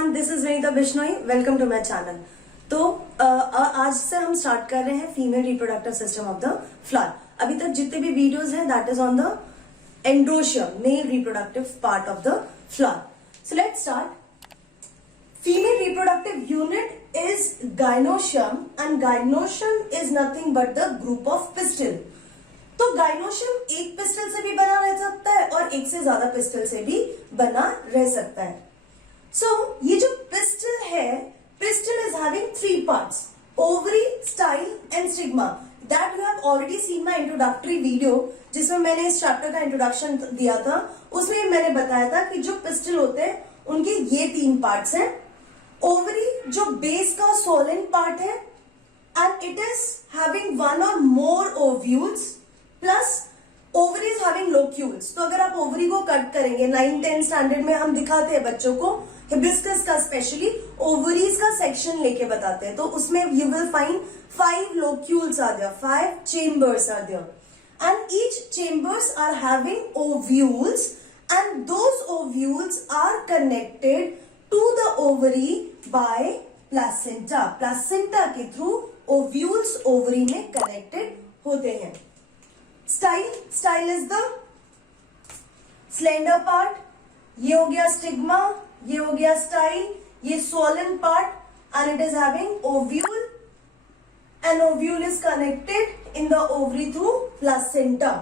Everyone, this is Vanita Bishnoi. Welcome to my channel. तो आज से हम स्टार्ट कर रहे हैं female reproductive system of the flower. अभी तक जितने भी वीडियोस हैं that is on the androecium, male reproductive part of the flower. So let's start. Female reproductive unit is gynoecium and gynoecium is nothing but the group of pistil. तो gynoecium एक pistil से भी बना रह सकता है और एक से ज्यादा पिस्टल से भी बना रह सकता है। ये जो पिस्टल है, pistil is having three parts, ovary, style and stigma. That you have already seen my introductory video, जिसमें मैंने इस चैप्टर का इंट्रोडक्शन दिया था। उसमें मैंने बताया था कि जो पिस्टल होते हैं उनके ये तीन पार्ट्स हैं। ओवरी जो बेस का सोलन पार्ट है and it is having one or more ovules plus ovary is having locules. तो अगर आप ओवरी को कट करेंगे, 9-10 स्टैंडर्ड में हम दिखाते हैं बच्चों को, हिबिस्कस का स्पेशली ओवरीज का सेक्शन लेके बताते हैं, तो उसमें you will find 5 locules are there, 5 chambers are there and each chambers are having ovules and those ovules are connected to the ovary by placenta. Placenta के थ्रू ओव्यूल्स ओवरी में connected होते हैं। Style is the slender part, ये हो गया stigma, ये हो गया स्टाइल, ये swollen part and it is having ovule and ovule is connected in the ovary through placenta.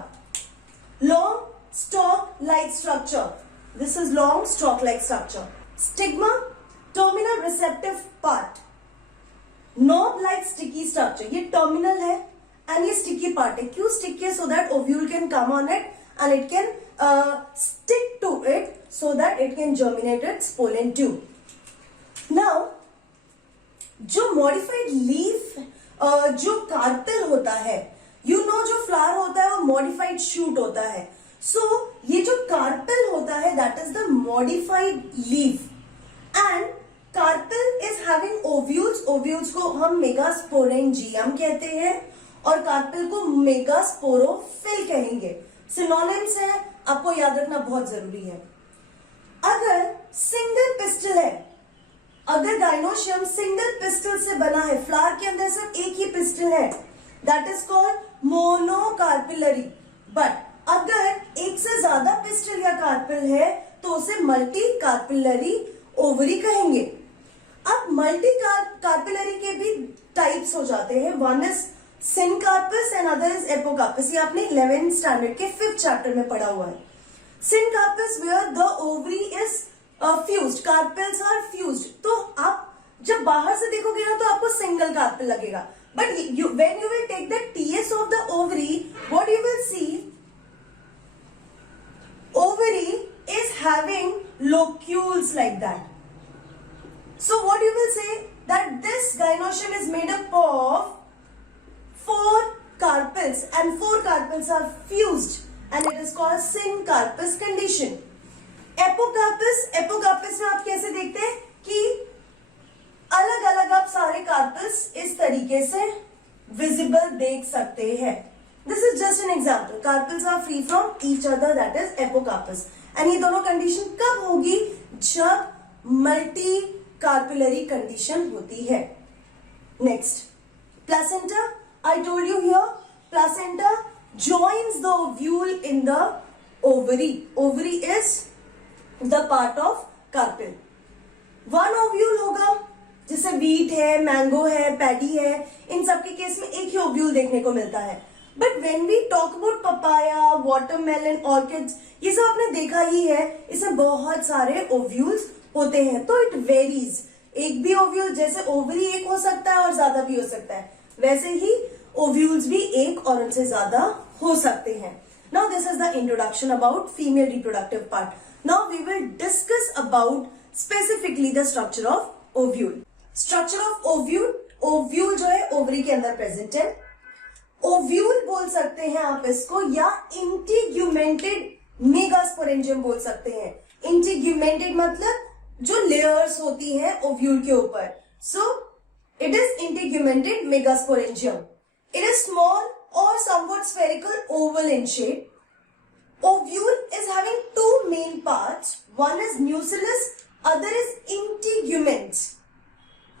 Long stock like structure, this is long stock like structure. Stigma terminal receptive part, knob like sticky structure, ये terminal है and ये sticky part है। क्यों sticky है? So that ovule can come on it and it can stick to it so that it can germinate its pollen tube. Now, जो modified leaf, जो carpel होता है, you know जो flower होता है वो modified shoot होता है। So, ये जो कार्पेल होता है that is the modified leaf and carpel is having ovules. ovules को हम मेगास्पोरेंजियम कहते हैं और कार्पेल को मेगास्पोरोफिल कहेंगे। सिनोनिम्स है, आपको याद रखना बहुत जरूरी है। अगर सिंगल पिस्टल है, अगर गाइनोशियम सिंगल पिस्टल से बना है, फ्लावर के अंदर सिर्फ एक ही पिस्टल है, that is called monocarpellary. But अगर एक से ज्यादा पिस्टल या कार्पिल है तो उसे मल्टी कार्पिलरी ओवरी कहेंगे। अब मल्टी कार्पिलरी के भी टाइप्स हो जाते हैं। One is syncarpous and other is apocarpous. ये आपने 11th स्टैंडर्ड के 5th चैप्टर में पढ़ा हुआ है। Syncarpous where the ovary is fused, carpels are fused. तो आप जब बाहर से देखोगे ना तो आपको सिंगल कार्पेल लगेगा, but when you will take the TS of the ovary, what you will see, ovary is having locules like that. So what you will say that this gynoecium is made up of 4 carpels and 4 carpels are fused and it is called syncarpous condition. Apocarpous में आप कैसे देखते हैं कि अलग अलग आप सारे कार्पल्स इस तरीके से विजिबल देख सकते हैं। This is just an example. Carpels are free from each other, that is apocarpous. And ये दोनों कंडीशन कब होगी? जब मल्टी कार्पिलरी कंडीशन होती है। Next, placenta. I told you here, placenta joins the ovule in the ovary. Ovary is the part of carpel. One ovule होगा, जैसे wheat है, mango है, paddy है, इन सब के केस में एक ही ovule देखने को मिलता है। But when we talk about papaya, watermelon, orchids, ये सब आपने देखा ही है, इसमें बहुत सारे ovules होते हैं। तो it varies. एक भी ovule, जैसे ovary एक हो सकता है और ज्यादा भी हो सकता है, वैसे ही ओव्यूल्स भी एक और उनसे ज्यादा हो सकते हैं। Now this is the introduction about female reproductive part. Now we will discuss about specifically the structure of ovule. Structure of ovule, ovule जो है ओवरी के अंदर प्रेजेंट है। ओव्यूल बोल सकते हैं आप इसको, या इंटीग्यूमेंटेड मेगास्पोरेंजियम बोल सकते हैं। इंटीग्यूमेंटेड मतलब जो लेयर्स होती हैं ओव्यूल के ऊपर। सो it is integumented megasporangium. It is small or somewhat spherical, oval in shape. Ovule is having two main parts. One is nucellus other is integument.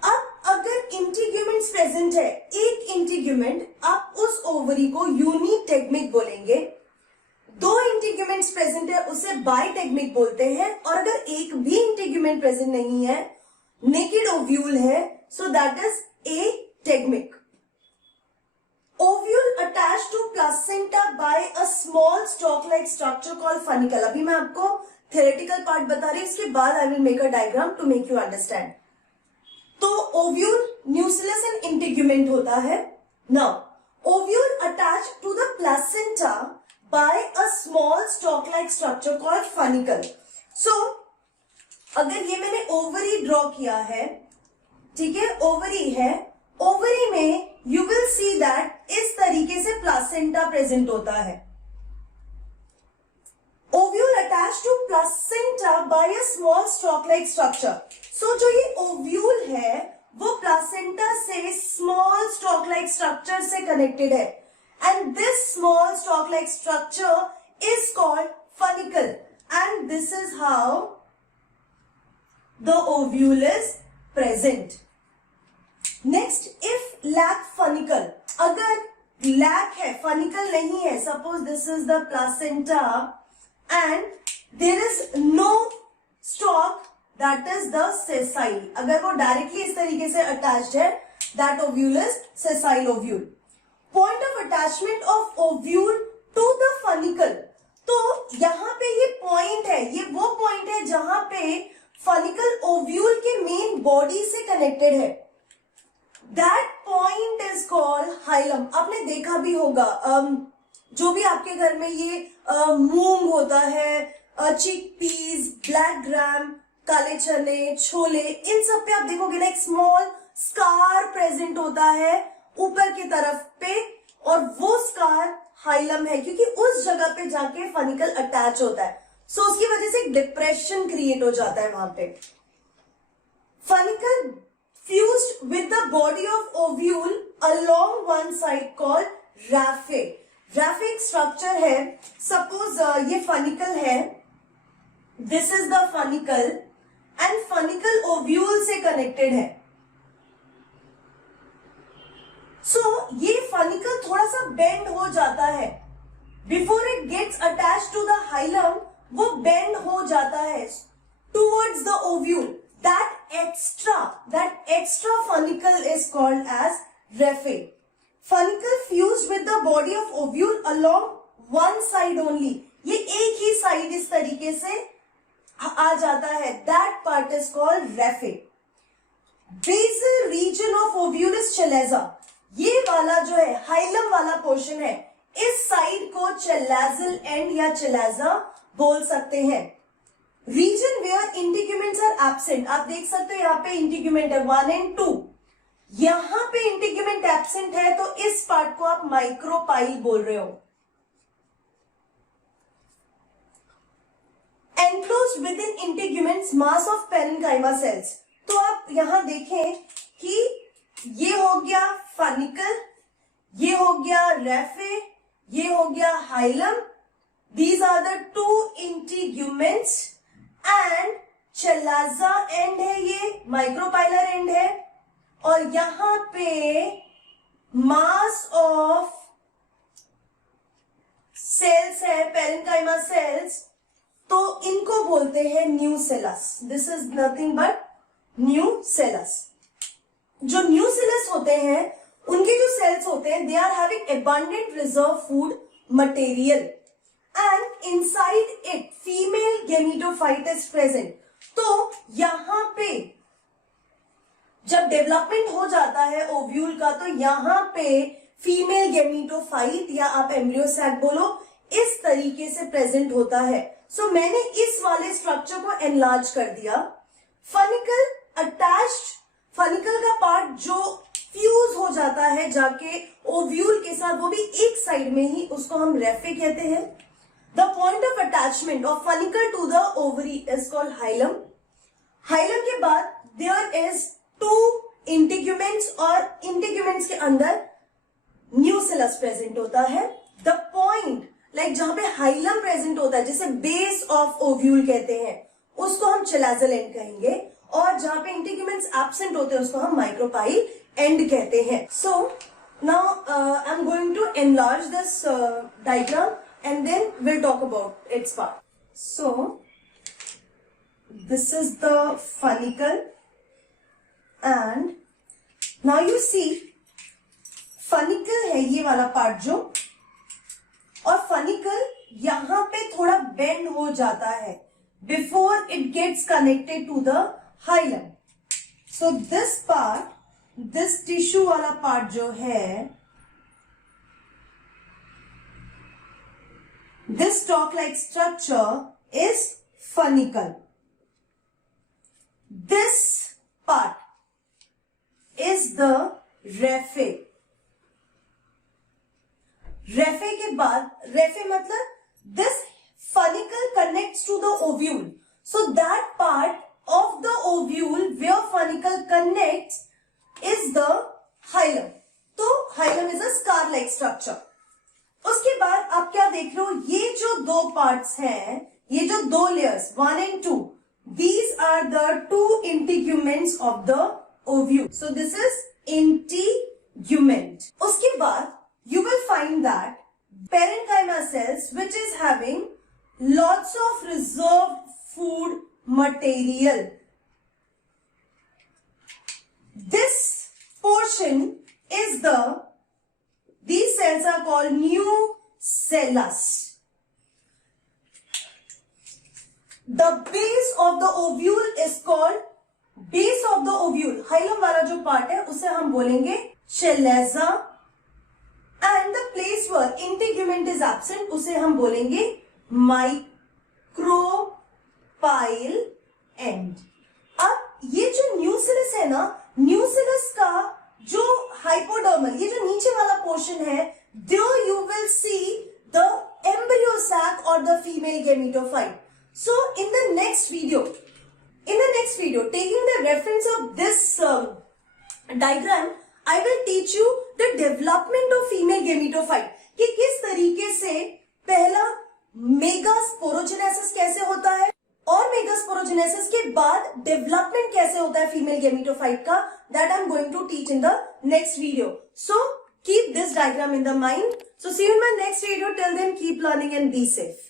अब अगर इंटीग्यूमेंट्स प्रेजेंट है, एक इंटीग्यूमेंट, आप उस ओवरी को यूनिटेगमिक बोलेंगे। दो इंटीग्यूमेंट्स प्रेजेंट है उसे बाइटेगमिक बोलते हैं, और अगर एक भी इंटीग्यूमेंट प्रेजेंट नहीं है, नेकेड ओव्यूल है, so that is ategmic. Ovule attached to placenta by a small stalk like structure called funicle. अभी मैं आपको थ्योरेटिकल पार्ट बता रही हूं, इसके बाद I will make a diagram to make you understand. तो ओव्यूल, न्यूक्लियस एंड इंटीग्यूमेंट होता है। Now ovule attach to the placenta by a small stalk like structure called funicle. So अगर ये मैंने ओवरी ड्रॉ किया है, ठीक है, ओवरी है, ओवरी में यू विल सी दैट इस तरीके से प्लासेंटा प्रेजेंट होता है। Ovule attach to placenta by a small stalk like structure. So जो ये ओव्यूल है वो प्लासेंटा से स्मॉल स्टॉक लाइक स्ट्रक्चर से कनेक्टेड है, and this small stalk like structure is called funicle, and this is how the ovule is present. Next, if lack funicle, अगर lack है, funicle नहीं है, suppose this is the placenta and there is no stalk, that is the sessile. अगर वो directly इस तरीके से attached है, that ovule is sessile ovule. Point of attachment of ovule to the funicle, तो यहां पे ये पॉइंट है, ये वो पॉइंट है जहां पे फनिकल ओव्यूल के मेन बॉडी से कनेक्टेड है। That point is called hilum. आपने देखा भी होगा, जो भी आपके घर में ये मूंग होता है, चिक पीस, ब्लैक ग्राम, काले चने, छोले, इन सब पे आप देखोगे ना एक स्मॉल स्कार प्रेजेंट होता है ऊपर की तरफ पे, और वो स्कार हाइलम है, क्योंकि उस जगह पे जाके फनिकल अटैच होता है। सो उसकी वजह से एक डिप्रेशन क्रिएट हो जाता है वहां पे। Funicle fused with the body of ovule along one side called raphe. Raphe एक स्ट्रक्चर है, सपोज ये फनिकल है, this is the funicle, and funicle ovule से कनेक्टेड है। सो ये फनिकल थोड़ा सा बेंड हो जाता है, before it gets attach to the hilum, वो बेंड हो जाता है towards the ovule. That extra funicle is called as raphe. Funicle fused with the body of ovule along one side only, ये एक ही साइड इस तरीके से आ जाता है, that part is called raphe. Basal region of ovule is chalaza. ये वाला जो है हाइलम वाला पोर्शन है, इस साइड को चेलाजल एंड या चेलाजा बोल सकते हैं। Region where integuments are absent, आप देख सकते हो यहाँ पे इंटीग्यूमेंट है 1 and 2, यहां पे इंटीग्यूमेंट एब्सेंट है, तो इस पार्ट को आप माइक्रोपाइल बोल रहे हो। Enclosed within integuments mass of parenchyma cells. तो आप यहां देखें कि ये हो गया फनिकल, ये हो गया रेफे, ये हो गया hilum, these are the two integuments, and chalaza end है, ये माइक्रोपाइलर एंड है, और यहां पे मास ऑफ सेल्स है, पेरेन्काइमा सेल्स, तो इनको बोलते हैं nucellus. This is nothing but nucellus. जो न्यूसेलस होते हैं, उनके जो सेल्स होते हैं, they are having abundant reserve food material, and inside it female gametophyte is present. तो यहां पे जब डेवलपमेंट हो जाता है ओव्यूल का, तो यहां पे फीमेल गेमिटोफाइट या आप एम्ब्रियोसैक बोलो, इस तरीके से प्रेजेंट होता है। सो मैंने इस वाले स्ट्रक्चर को एनलार्ज कर दिया। फनिकल अटैच्ड, फनिकल का पार्ट जो फ्यूज हो जाता है जाके ओव्यूल के साथ, वो भी एक साइड में ही, उसको हम रेफे कहते हैं। The point of attachment of funicle to the ovary is called hilum. Hilum के बाद देयर इज टू इंटीग्यूमेंट्स, और इंटीग्यूमेंट्स के अंदर न्यूसेलस प्रेजेंट होता है। द पॉइंट लाइक जहां पे हाइलम प्रेजेंट होता है, जिसे बेस ऑफ ओव्यूल कहते हैं, उसको हम चिलाजल एंड कहेंगे, और जहां पे इंटीग्यूमेंट्स एब्सेंट होते हैं उसको हम माइक्रोपाइल एंड कहते हैं. So now I am going to enlarge this diagram and then we'll talk about its part. So this is the funicle, and now you see funicle है ये वाला पार्ट जो, और funicle यहां पे थोड़ा बेंड हो जाता है before it gets connected to the hilum. So this part, this tissue वाला पार्ट जो है, this stalk-like structure is funicle. This part is the raphe. Raphe के बाद, raphe मतलब this funicle connects to the ovule. So that part of the ovule where funicle connects is the hilum. तो hilum is a scar-like structure. उसके बाद आप क्या देख रहे हो, ये जो दो पार्ट्स हैं, ये जो दो layers 1 and 2, these are the two integuments of the ovule. So this is integument. उसके बाद you will find that parenchyma cells which is having lots of reserved food material. This portion is these cells are called nucellus. The base of the ovule is called base of the ovule. Hilum वाला जो part है उसे हम बोलेंगे chalaza, and the place where integument is absent उसे हम बोलेंगे micropyle end. अब ये जो nucellus है ना, nucellus का जो हाइपोडर्मल, ये जो नीचे वाला पोर्शन है, there you will see the embryo sac or the female gametophyte. So in the next video, taking the reference of this diagram, I will teach you the development of female gametophyte, कि किस तरीके से पहला megasporogenesis कैसे होता है, और megasporogenesis के बाद डेवलपमेंट कैसे होता है फीमेल गेमेटोफाइट का, that I'm going to teach in the next video. So keep this diagram in the mind. So see you in my next video. Till then, keep learning and be safe.